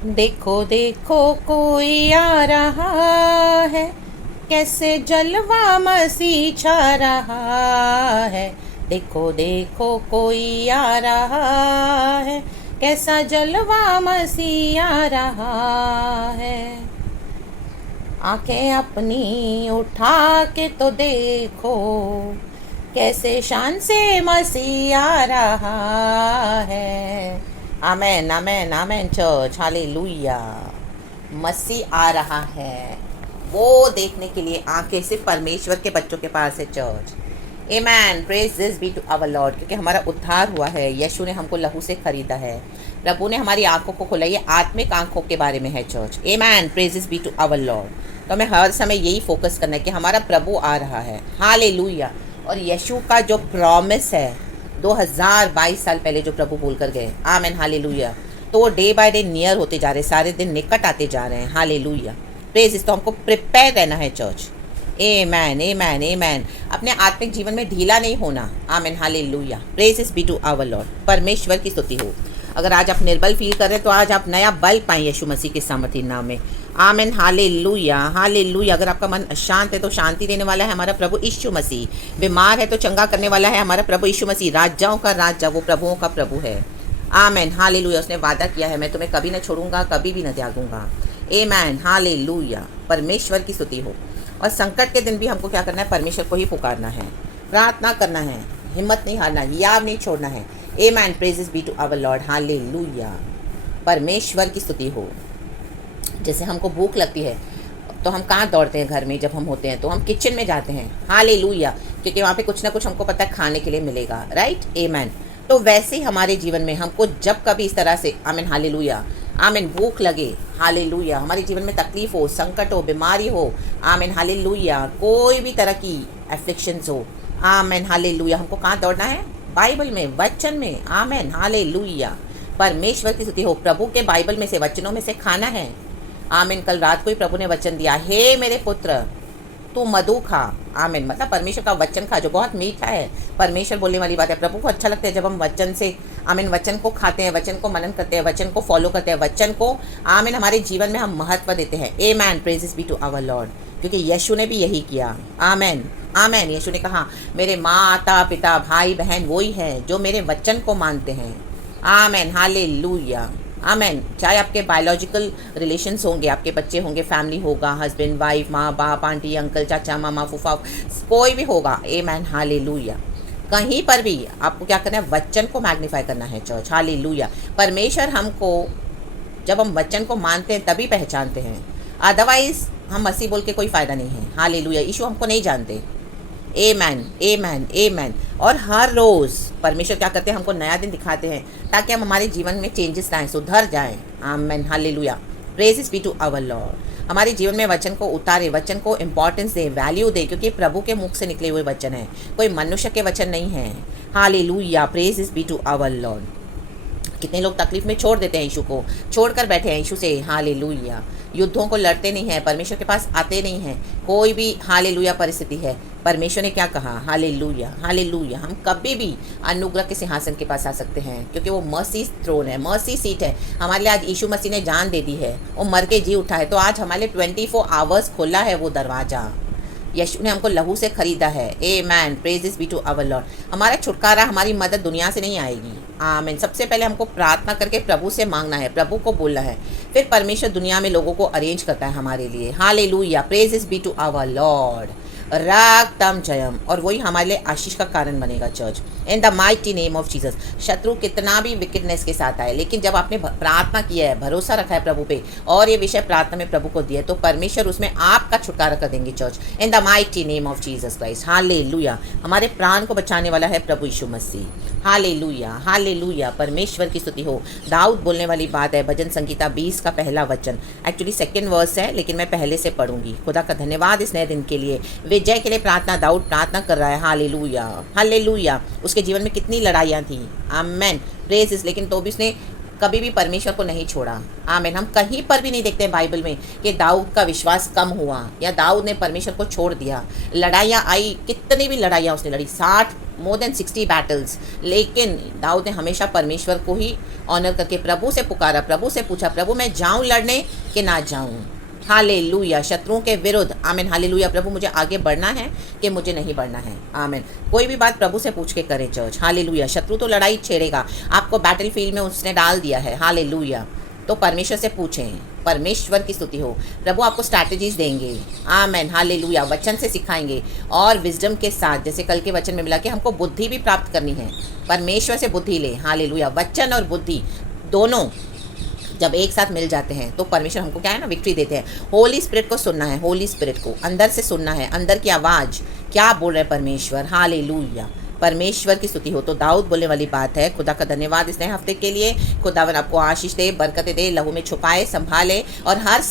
देखो देखो कोई आ रहा है, कैसे जलवा मसी छा रहा है। देखो देखो कोई आ रहा है, कैसा जलवा मसी आ रहा है। आंखें अपनी उठा के तो देखो, कैसे शान से मसीह आ रहा है। आमेन आमेन आमेन चर्च, हालेलुया। मसीह आ रहा है, वो देखने के लिए आंखें सिर्फ परमेश्वर के बच्चों के पास है church. Amen, praise this be to our Lord, क्योंकि हमारा उद्धार हुआ है। यीशु ने हमको लहू से खरीदा है। प्रभु ने हमारी आंखों को खोला। ये आत्मिक आंखों के बारे में है church. Amen, praise this be to our lord. तो हमें हर समय यही फोकस करना है कि हमारा प्रभु आ रहा है। हालेलुया। और यीशु का जो प्रॉमिस है 2022 साल पहले जो प्रभु बोल कर गए, आमेन हालेलुया, तो वो डे बाय डे नियर होते जा रहे हैं, सारे दिन निकट आते जा रहे हैं। हालेलुया, प्रेज इस। तो हमको प्रिपेयर रहना है चर्च। आमेन आमेन आमेन। अपने आत्मिक जीवन में ढीला नहीं होना। Amen hallelujah, praise is be to our lord. परमेश्वर की स्तुति हो। अगर आज आप निर्बल फील कर रहे हैं तो आज आप नया बल पाएं यीशु मसीह के सामर्थ्य नाम में। Amen hallelujah hallelujah. अगर आपका मन अशांत है तो शांति देने वाला है हमारा प्रभु यीशु मसीह। बीमार है तो चंगा करने वाला है हमारा प्रभु यीशु मसीह। राजाओं का राजा, वो प्रभुओं का प्रभु है। Amen hallelujah. उसने वादा किया है, मैं तुम्हें कभी न छोड़ूंगा, कभी भी न त्यागूंगा। Amen hallelujah. परमेश्वर की स्तुति हो। और संकट के दिन भी हमको क्या करना है? परमेश्वर को ही पुकारना है, प्रार्थना करना है, हिम्मत नहीं हारना, याद नहीं छोड़ना है। Amen, praises be to our Lord. Hallelujah. परमेश्वर की स्तुति हो। जैसे हमको भूख लगती है तो हम कहाँ दौड़ते हैं? घर में जब हम होते हैं तो हम किचन में जाते हैं। हालेलुया, क्योंकि वहाँ पे कुछ ना कुछ हमको पता है खाने के लिए मिलेगा, राइट? आमेन। तो वैसे ही हमारे जीवन में हमको जब कभी इस तरह से, आमीन हालेलुया, आमीन, भूख लगे, हालेलुया, हमारे जीवन में तकलीफ हो, संकट हो, बीमारी हो, आमीन हालेलुया, कोई भी तरह की एफ्लिक्शंस हो, आमीन हालेलुया, हमको कहाँ दौड़ना है? बाइबल में, वचन में। आमीन हालेलुया। परमेश्वर की स्तुति हो। प्रभु के बाइबल में से, वचनों में से खाना है। आमीन। कल रात को ही प्रभु ने वचन दिया, हे मेरे पुत्र तू मधु खा। आमीन, मतलब परमेश्वर का वचन खा, जो बहुत मीठा है। परमेश्वर बोलने वाली बात है। प्रभु को अच्छा लगता है जब हम वचन से, आमीन, वचन को खाते हैं, वचन को मनन करते हैं, वचन को फॉलो करते हैं, वचन को, आमीन, हमारे जीवन में हम महत्व देते हैं। आमीन, praises be to our Lord, क्योंकि यीशु ने भी यही किया। आमीन आमीन। यीशु ने कहा, मेरे माता पिता भाई बहन वही हैं जो मेरे वचन को मानते हैं। आमीन हालेलुया। आमेन। चाहे आपके बायोलॉजिकल रिलेशंस होंगे, आपके बच्चे होंगे, फैमिली होगा, हस्बैंड वाइफ, माँ बाप, आंटी अंकल, चाचा मामा फूफा, कोई भी होगा। Amen hallelujah. कहीं पर भी आपको क्या करना है? वचन को मैग्नीफाई करना है चर्च। हालेलुया। परमेश्वर हमको, जब हम वचन को मानते हैं तभी पहचानते हैं, अदरवाइज हम मसीह बोल के कोई फ़ायदा नहीं है। हालेलुया। यीशु हमको नहीं जानते। आमेन आमेन आमेन। और हर रोज़ परमेश्वर क्या करते हैं? हमको नया दिन दिखाते हैं ताकि हम हमारे जीवन में चेंजेस लाएँ, सुधर जाएँ। Amen hallelujah. Praises be to our lord. हमारे जीवन में वचन को उतारे, वचन को इम्पोर्टेंस दे, वैल्यू दे, क्योंकि प्रभु के मुख से निकले हुए वचन है, कोई मनुष्य के वचन नहीं है। Hallelujah. Praises be to our lord. कितने लोग तकलीफ में छोड़ देते हैं, यीशु को छोड़कर बैठे हैं यीशु से। हालेलुया। युद्धों को लड़ते नहीं हैं, परमेश्वर के पास आते नहीं हैं, कोई भी हालेलुया परिस्थिति है। परमेश्वर ने क्या कहा? Hallelujah hallelujah. हम कभी भी अनुग्रह के सिंहासन के पास आ सकते हैं, क्योंकि वो मर्सी थ्रोन है, मर्सी सीट है हमारे लिए। आज यीशु मसीह ने जान दे दी है, वो मर के जी उठा है, तो आज हमारे लिए 24 आवर्स खुला है वो दरवाज़ा। यीशु ने हमको लहू से खरीदा है। Amen, praises be to our Lord. हमारा छुटकारा, हमारी मदद दुनिया से नहीं आएगी। आमीन। सबसे पहले हमको प्रार्थना करके प्रभु से मांगना है, प्रभु को बोलना है, फिर परमेश्वर दुनिया में लोगों को अरेंज करता है हमारे लिए। Hallelujah. Praises be to our Lord. रागतम जयम। और वही हमारे लिए आशीष का कारण बनेगा church, in the mighty name of Jesus. शत्रु कितना भी विकेडनेस के साथ आए, लेकिन जब आपने प्रार्थना किया है, भरोसा रखा है प्रभु पे, और ये विषय प्रार्थना में प्रभु को दिया, तो परमेश्वर उसमें आपका छुटकारा कर देंगे church, in the mighty name of Jesus Christ. Hallelujah. हमारे प्राण को बचाने वाला है प्रभु यीशु मसीह। Hallelujah hallelujah. परमेश्वर की स्तुति हो। दाऊद बोलने वाली बात है, भजन संगीता 20 का पहला वचन, एक्चुअली सेकंड वर्स है, लेकिन मैं पहले से पढ़ूंगी। खुदा का धन्यवाद इस नए दिन के लिए, विजय के लिए प्रार्थना। दाऊद प्रार्थना कर रहा है। Hallelujah hallelujah. उसके जीवन में कितनी लड़ाइयाँ थी। आमेन, प्रेज इस। लेकिन तो भी उसने कभी भी परमेश्वर को नहीं छोड़ा। आमीन। हम कहीं पर भी नहीं देखते हैं बाइबल में कि दाऊद का विश्वास कम हुआ या दाऊद ने परमेश्वर को छोड़ दिया। लड़ाइयाँ आई, कितनी भी लड़ाइयाँ उसने लड़ी, 60 मोर देन 60 बैटल्स, लेकिन दाऊद ने हमेशा परमेश्वर को ही ऑनर करके प्रभु से पुकारा, प्रभु से पूछा, प्रभु मैं जाऊं लड़ने कि ना जाऊं। हालेलुया, शत्रुओं के विरुद्ध, आमीन। हालेलुया, प्रभु मुझे आगे बढ़ना है कि मुझे नहीं बढ़ना है, आमीन। कोई भी बात प्रभु से पूछ के करे चर्च। हालेलुया, शत्रु तो लड़ाई छेड़ेगा, आपको बैटल फील्ड में उसने डाल दिया है। हालेलुया, तो परमेश्वर से पूछें, परमेश्वर की स्तुति हो, प्रभु आपको स्ट्रैटेजीज देंगे, आमेन। हालेलुया, वचन से सिखाएंगे और विजडम के साथ, जैसे कल के वचन में मिला कि हमको बुद्धि भी प्राप्त करनी है, परमेश्वर से बुद्धि ले। हालेलुया, वचन और बुद्धि दोनों जब एक साथ मिल जाते हैं तो परमेश्वर हमको क्या है ना, विक्ट्री देते हैं। होली स्पिरिट को सुनना है, होली स्पिरिट को अंदर से सुनना है, अंदर की आवाज़ क्या बोल रहे हैं परमेश्वर। हालेलुया, परमेश्वर की स्तुति हो। तो दाऊद बोलने वाली बात है, खुदा का धन्यवाद इस नए हफ्ते के लिए। खुदावन आपको आशीष दे, बरकतें दे, लहू में छुपाए, संभाले और हर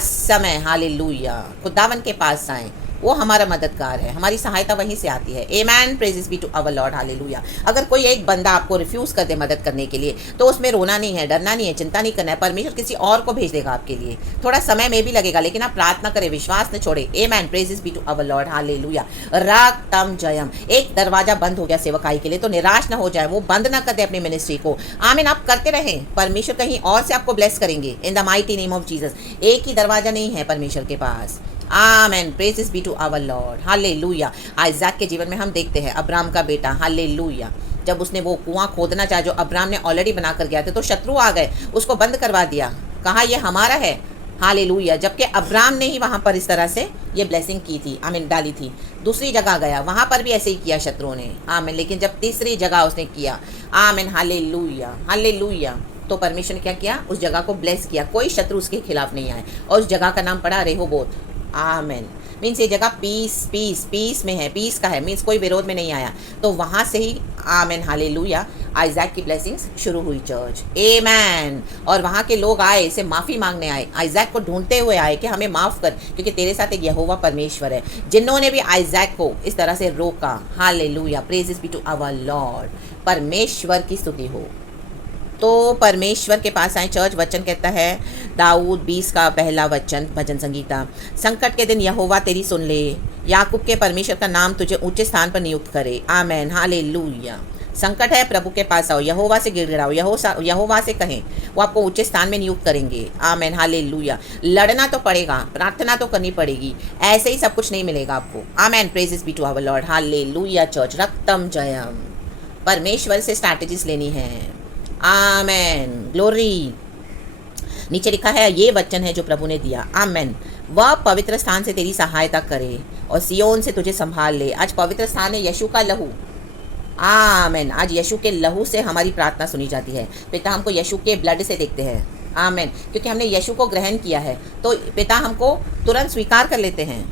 समय हालेलुया खुदावन के पास आएँ। वो हमारा मददगार है, हमारी सहायता वहीं से आती है। Amen, praises be to our Lord. Hallelujah. अगर कोई एक बंदा आपको रिफ्यूज़ कर दे मदद करने के लिए तो उसमें रोना नहीं है, डरना नहीं है, चिंता नहीं करना है। परमेश्वर किसी और को भेज देगा आपके लिए, थोड़ा समय में भी लगेगा, लेकिन आप प्रार्थना करें, विश्वास न छोड़े। Amen, praises be to our Lord. Hallelujah. रक्तम जयम। एक दरवाजा बंद हो गया सेवकाई के लिए तो निराश ना हो जाए, वो बंद ना कर दे अपनी मिनिस्ट्री को। आमीन, आप करते रहें, परमेश्वर कहीं और से आपको ब्लेस करेंगे in the mighty name of Jesus. एक ही दरवाजा नहीं है परमेश्वर के पास। Amen, praises be to our Lord. Hallelujah. Isaac के जीवन में हम देखते हैं, अब्राम का बेटा, हालेलुया, जब उसने वो कुआं खोदना चाहा जो अब्राम ने ऑलरेडी बना कर गया था, तो शत्रु आ गए, उसको बंद करवा दिया, कहा ये हमारा है। हालेलुया, जबकि अब्राम ने ही वहाँ पर इस तरह से ये ब्लेसिंग की थी, आमीन, डाली थी। दूसरी जगह गया, वहाँ पर भी ऐसे ही किया शत्रुओं ने, आमीन। लेकिन जब तीसरी जगह उसने किया, आमीन, हालेलुया, हालेलुया, तो परमेश्वर ने क्या किया, उस जगह को ब्लेस किया, कोई शत्रु उसके खिलाफ नहीं आए, और उस जगह का नाम पड़ा रेहोबोत। आमेन, मीन्स ये जगह पीस में है, पीस का है, मीन्स कोई विरोध में नहीं आया। तो वहाँ से ही, आमेन, हालेलुया, आइजैक की ब्लेसिंग्स शुरू हुई चर्च। आमेन। और वहाँ के लोग आए, इसे माफ़ी मांगने आए, आइजैक को ढूंढते हुए आए कि हमें माफ़ कर, क्योंकि तेरे साथ एक यहोवा परमेश्वर है, जिन्होंने भी आइजैक को इस तरह से रोका। Hallelujah, praises be to our lord. परमेश्वर की स्तुति हो। तो परमेश्वर के पास आए चर्च। वचन कहता है, दाऊद 20 का पहला वचन, भजन संगीता। संकट के दिन यहोवा तेरी सुन ले, याकूब के परमेश्वर का नाम तुझे ऊंचे स्थान पर नियुक्त करे। आमेन, हालेलुया। संकट है, प्रभु के पास आओ, यहोवा से गिड़गिड़ाओ, यहोवा से कहें, वो आपको ऊंचे स्थान में नियुक्त करेंगे। आमेन, हालेलुया। लड़ना तो पड़ेगा, प्रार्थना तो करनी पड़ेगी, ऐसे ही सब कुछ नहीं मिलेगा आपको। Amen, praises be to our Lord. Hallelujah church. रक्तम जयम। परमेश्वर से स्ट्रैटेजीज लेनी है। Amen, glory. नीचे लिखा है, ये वचन है जो प्रभु ने दिया। आमेन। वह पवित्र स्थान से तेरी सहायता करे और सियोन से तुझे संभाल ले। आज पवित्र स्थान है यीशु का लहू। आमेन। आज यीशु के लहू से हमारी प्रार्थना सुनी जाती है। पिता हमको यीशु के ब्लड से देखते हैं। आमेन। क्योंकि हमने यीशु को ग्रहण किया है तो पिता हमको तुरंत स्वीकार कर लेते हैं।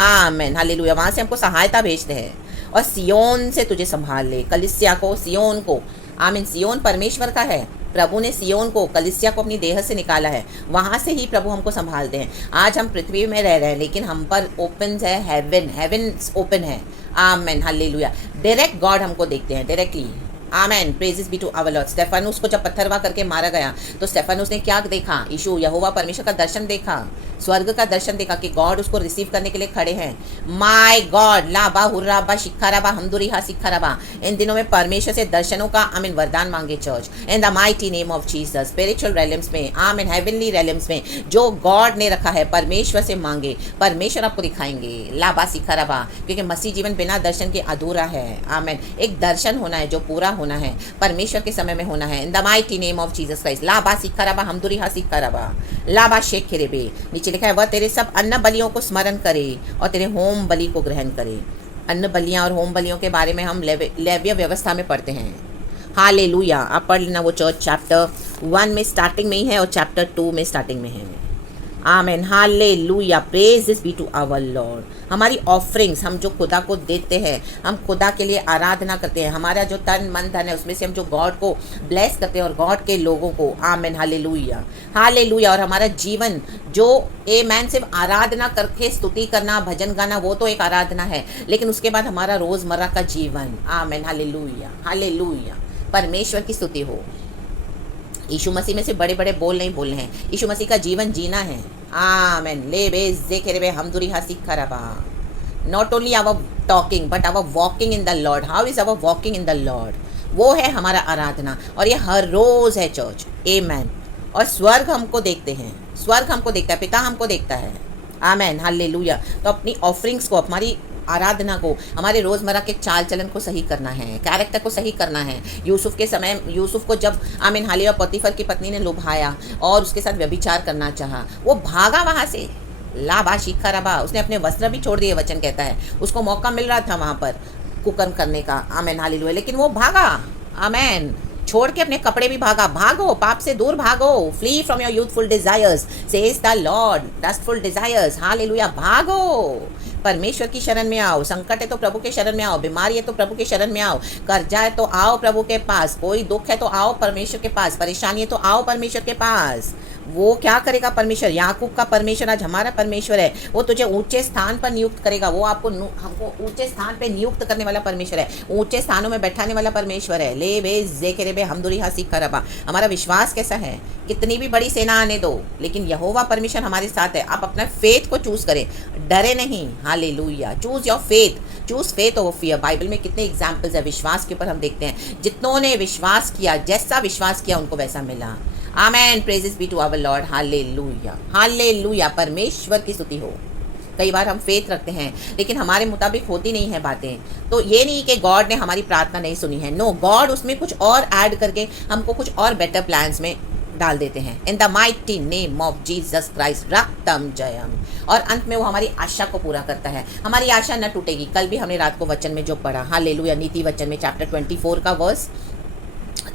आमेन, हालेलुया। वहाँ से हमको सहायता भेजते हैं और सियोन से तुझे संभाल ले। कलीसिया को, सियोन को, आमीन, सियोन परमेश्वर का है। प्रभु ने सियोन को, कलीसिया को अपनी देह से निकाला है, वहाँ से ही प्रभु हमको संभालते हैं। आज हम पृथ्वी में रह रहे हैं लेकिन हम पर ओपन है हेवन, हेवन ओपन है। Amen, hallelujah. डायरेक्ट गॉड हमको देखते हैं, directly. Amen, praises be to our Lord. स्टेफानुस को जब पत्थरवा करके मारा गया तो स्टेफानुस ने क्या देखा? यीशु, यहोवा परमेश्वर का दर्शन देखा, स्वर्ग का दर्शन देखा कि गॉड उसको रिसीव करने के लिए खड़े हैं। माय गॉड, लाबा हुर्राबा शिखाराबा हमदुरीहा शिखाराबा। इन दिनों में परमेश्वर से दर्शनों का आमीन वरदान मांगे church, in the mighty name of Jesus. Spiritual realms में, आमीन, हेवनली रेलम्स में जो गॉड ने रखा है, परमेश्वर से मांगे, परमेश्वर आपको दिखाएंगे। लाबा शिखाराबा, क्योंकि मसीह जीवन बिना दर्शन के अधूरा है। आमीन। एक दर्शन होना है जो पूरा होना है, परमेश्वर के समय में होना है, इन the mighty name of Jesus Christ. लाबा शिखाराबा हमदुरीहा शिखाराबा, लाबा शेख खेरेबे। नीचे लिखा है, वह तेरे सब अन्न बलियों को स्मरण करे और तेरे होम बलि को ग्रहण करे। अन्न बलियां और होम बलियों के बारे में हम लेव्य व्यवस्था में पढ़ते हैं। हालेलुया। आप पढ़ लेना, वो चर्च चैप्टर 1 में स्टार्टिंग में ही है और चैप्टर 2 में स्टार्टिंग में है। Amen, hallelujah, praise be to our Lord. हमारी ऑफरिंग्स, हम जो खुदा को देते हैं, हम खुदा के लिए आराधना करते हैं, हमारा जो तन मन धन है उसमें से हम जो गॉड को ब्लेस करते हैं और गॉड के लोगों को, आमेन, हालेलुया, हालेलुया। और हमारा जीवन जो मैन सिर्फ आराधना करके स्तुति करना, भजन गाना, वो तो एक आराधना है, लेकिन उसके बाद हमारा रोज़मर्रा का जीवन, आमेन, हालेलुया, हालेलुया, परमेश्वर की स्तुति हो। यीशु मसीह में से बड़े बड़े बोल नहीं बोलने हैं, यीशु मसीह का जीवन जीना है। आमेन। ले बे जे खेरे बे हमदुरी हसी खराबा। Not only our talking but our walking in the lord. How is our walking in the lord? वो है हमारा आराधना, और ये हर रोज़ है चर्च। आमेन। और स्वर्ग हमको देखते हैं, स्वर्ग हमको देखता है, पिता हमको देखता है। Amen, hallelujah. तो अपनी ऑफरिंग्स को, हमारी आराधना को, हमारे रोज़मर्रा के चाल चलन को सही करना है, कैरेक्टर को सही करना है। यूसुफ के समय, यूसुफ को जब आमीन हालिया पोतीफर की पत्नी ने लुभाया और उसके साथ व्यभिचार करना चाहा, वो भागा वहाँ से, लाबा शिखा रबा, उसने अपने वस्त्र भी छोड़ दिए, वचन कहता है। उसको मौका मिल रहा था वहाँ पर कुकर्म करने का, आमीन हालेलुया, लेकिन वो भागा। आमीन। छोड़ के अपने कपड़े भी भागा। भागो, पाप से दूर भागो। Flee from your youthful desires says the lord, lustful desires, hallelujah. भागो, परमेश्वर की शरण में आओ। संकट है तो प्रभु के शरण में आओ, बीमारी है तो प्रभु के शरण में आओ, कर्जा है तो आओ प्रभु के पास, कोई दुख है तो आओ परमेश्वर के पास, परेशानी है तो आओ परमेश्वर के पास। वो क्या करेगा? परमेश्वर, याकूब का परमेश्वर आज हमारा परमेश्वर है। वो तुझे ऊंचे स्थान पर नियुक्त करेगा। वो हमको ऊंचे स्थान पे नियुक्त करने वाला परमेश्वर है, ऊंचे स्थानों में बैठाने वाला परमेश्वर है। ले बे जेके बे हमदुरी हा सीखा रबा। हमारा विश्वास कैसा है? कितनी भी बड़ी सेना आने दो, लेकिन यहोवा परमेश्वर हमारे साथ है। आप अपना फेथ को चूज करें, डरे नहीं। Hallelujah. Choose your faith, choose faith over fear. Bible में कितने एग्जाम्पल्स है विश्वास के ऊपर, हम देखते हैं जितनों ने विश्वास किया, जैसा विश्वास किया उनको वैसा मिला। Amen, praises be to our Lord. Hallelujah, hallelujah. परमेश्वर की स्तुति हो। कई बार हम फेथ रखते हैं लेकिन हमारे मुताबिक होती नहीं है बातें, तो ये नहीं कि गॉड ने हमारी प्रार्थना नहीं सुनी है। नो, गॉड उसमें कुछ और ऐड करके हमको कुछ और बेटर प्लान्स में डाल देते हैं। In the mighty name of Jesus Christ रक्तम जयम। और अंत में वो हमारी आशा को पूरा करता है। हमारी आशा न टूटेगी। कल भी हमने रात को वचन में जो पढ़ा, हालेलुया, नीति वचन में चैप्टर 24 का वर्स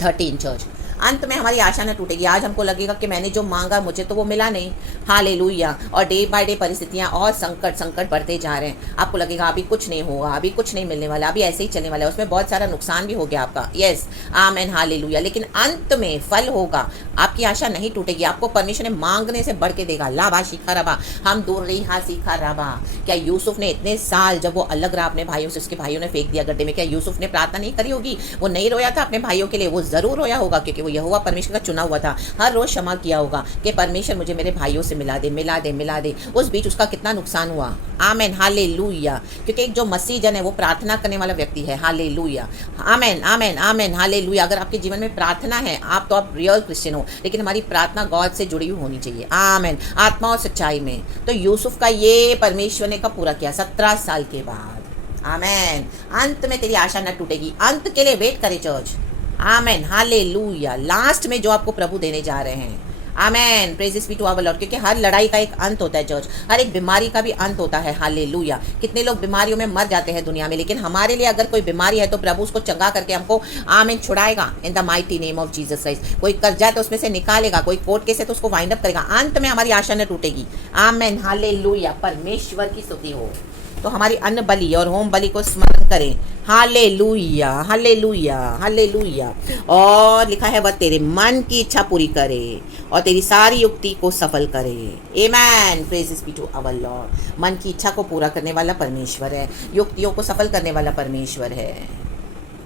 13 चर्च, अंत में हमारी आशा न टूटेगी। आज हमको लगेगा कि मैंने जो मांगा मुझे तो वो मिला नहीं, हालेलुया, और डे बाय डे परिस्थितियाँ और संकट बढ़ते जा रहे हैं। आपको लगेगा अभी कुछ नहीं होगा, अभी कुछ नहीं मिलने वाला, अभी ऐसे ही चलने वाला है, उसमें बहुत सारा नुकसान भी हो गया आपका। यस, आमेन, हालेलुया। लेकिन अंत में फल होगा। आपकी आशा नहीं टूटेगी। आपको परमेश्वर ने मांगने से बढ़ के देगा। लाभा शिखा रबा, हम दूर रही हा सीखा रबा। क्या यूसुफ ने इतने साल जब वो अलग रहा अपने भाइयों से, उसके भाइयों ने फेंक दिया गड्ढे में, क्या यूसुफ ने प्रार्थना नहीं करी होगी? वो नहीं रोया था अपने भाइयों के लिए? वो जरूर रोया होगा, क्योंकि वो यहोवा परमेश्वर का चुना हुआ था। हर रोज क्षमा किया होगा कि परमेश्वर मुझे मेरे भाइयों से मिला दे, मिला दे, मिला दे। उस बीच उसका कितना नुकसान हुआ। आमेन, हालेलुया। क्योंकि एक जो मसीह जन है वो प्रार्थना करने वाला व्यक्ति है। हालेलुया, आमेन, आमेन, आमेन, हालेलुया। अगर आपके जीवन में प्रार्थना है, आप तो आप रियल क्रिश्चियन हो, लेकिन हमारी प्रार्थना गॉड से जुड़ी हुई होनी चाहिए। आमेन, आत्मा और सच्चाई में। तो यूसुफ का ये परमेश्वर ने कब पूरा किया? 17 साल के बाद। आमेन। अंत में तेरी आशा न टूटेगी। अंत के लिए वेट करे चर्च। आमेन, हालेलुया। लास्ट में जो आपको प्रभु देने जा रहे हैं। Amen, praises be to our Lord. क्योंकि हर लड़ाई का एक अंत होता है चर्च, हर एक बीमारी का भी अंत होता है। हालेलुया। कितने लोग बीमारियों में मर जाते हैं दुनिया में, लेकिन हमारे लिए अगर कोई बीमारी है तो प्रभु उसको चंगा करके हमको आमेन छुड़ाएगा in the mighty name of Jesus Christ. कोई कर्जा है तो उसमें से निकालेगा, कोई कोर्ट केस है तो उसको वाइंड अप करेगा। अंत में हमारी आशा न टूटेगी। आमेन, हालेलुया। परमेश्वर की स्तुति हो। तो हमारी अन्न बलि और होम बलि को स्मरण करें। Hallelujah, hallelujah, hallelujah. और लिखा है वह तेरे मन की इच्छा पूरी करे और तेरी सारी युक्ति को सफल करे। Amen, praises be to our Lord. मन की इच्छा को पूरा करने वाला परमेश्वर है, युक्तियों को सफल करने वाला परमेश्वर है।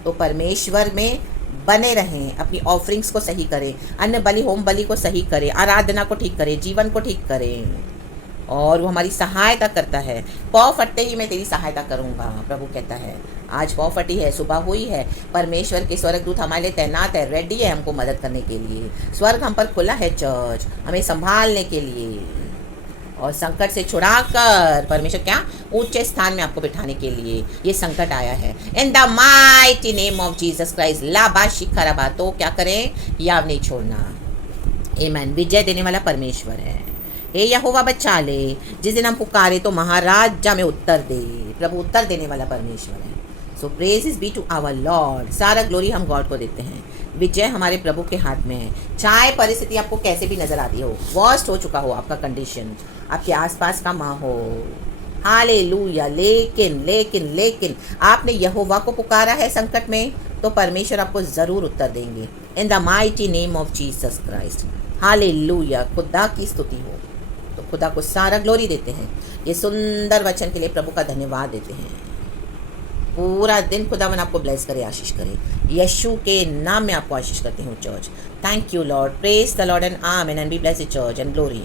तो परमेश्वर में बने रहें, अपनी ऑफरिंग्स को सही करें, अन्न बलि होम बलि को सही करें, आराधना को ठीक करें, जीवन को ठीक करें, और वो हमारी सहायता करता है। पौ फटते ही मैं तेरी सहायता करूंगा, प्रभु कहता है। आज पौ फटी है, सुबह हुई है, परमेश्वर के स्वर्गदूत हमारे लिए तैनात है, रेडी है हमको मदद करने के लिए। स्वर्ग हम पर खुला है चर्च, हमें संभालने के लिए और संकट से छुड़ाकर परमेश्वर क्या ऊंचे स्थान में आपको बिठाने के लिए ये संकट आया है। इन the mighty name of Jesus Christ. लाबा शिखरबा। तो क्या करें? याव नहीं छोड़ना। आमेन। विजय देने वाला परमेश्वर है। हे यहोवा बचा ले, जिस दिन हम पुकारे तो महाराजा में उत्तर दे। प्रभु उत्तर देने वाला परमेश्वर है। So praises be to our Lord. सारा ग्लोरी हम गॉड को देते हैं। विजय हमारे प्रभु के हाथ में है। चाहे परिस्थिति आपको कैसे भी नजर आती हो, वर्स्ट हो चुका हो आपका कंडीशन, आपके आसपास का माहौल, हालेलुया, लेकिन लेकिन लेकिन आपने यहोवा को पुकारा है संकट में, तो परमेश्वर आपको जरूर उत्तर देंगे। इन the mighty name of Jesus Christ. Hallelujah. खुदा की स्तुति हो। तो खुदा को सारा ग्लोरी देते हैं। ये सुंदर वचन के लिए प्रभु का धन्यवाद देते हैं। पूरा दिन खुदावन आपको ब्लेस करे, आशीष करे। यीशु के नाम में आपको आशीष करती हूँ church. Thank you Lord. Praise the Lord and amen and be blessed church and glory.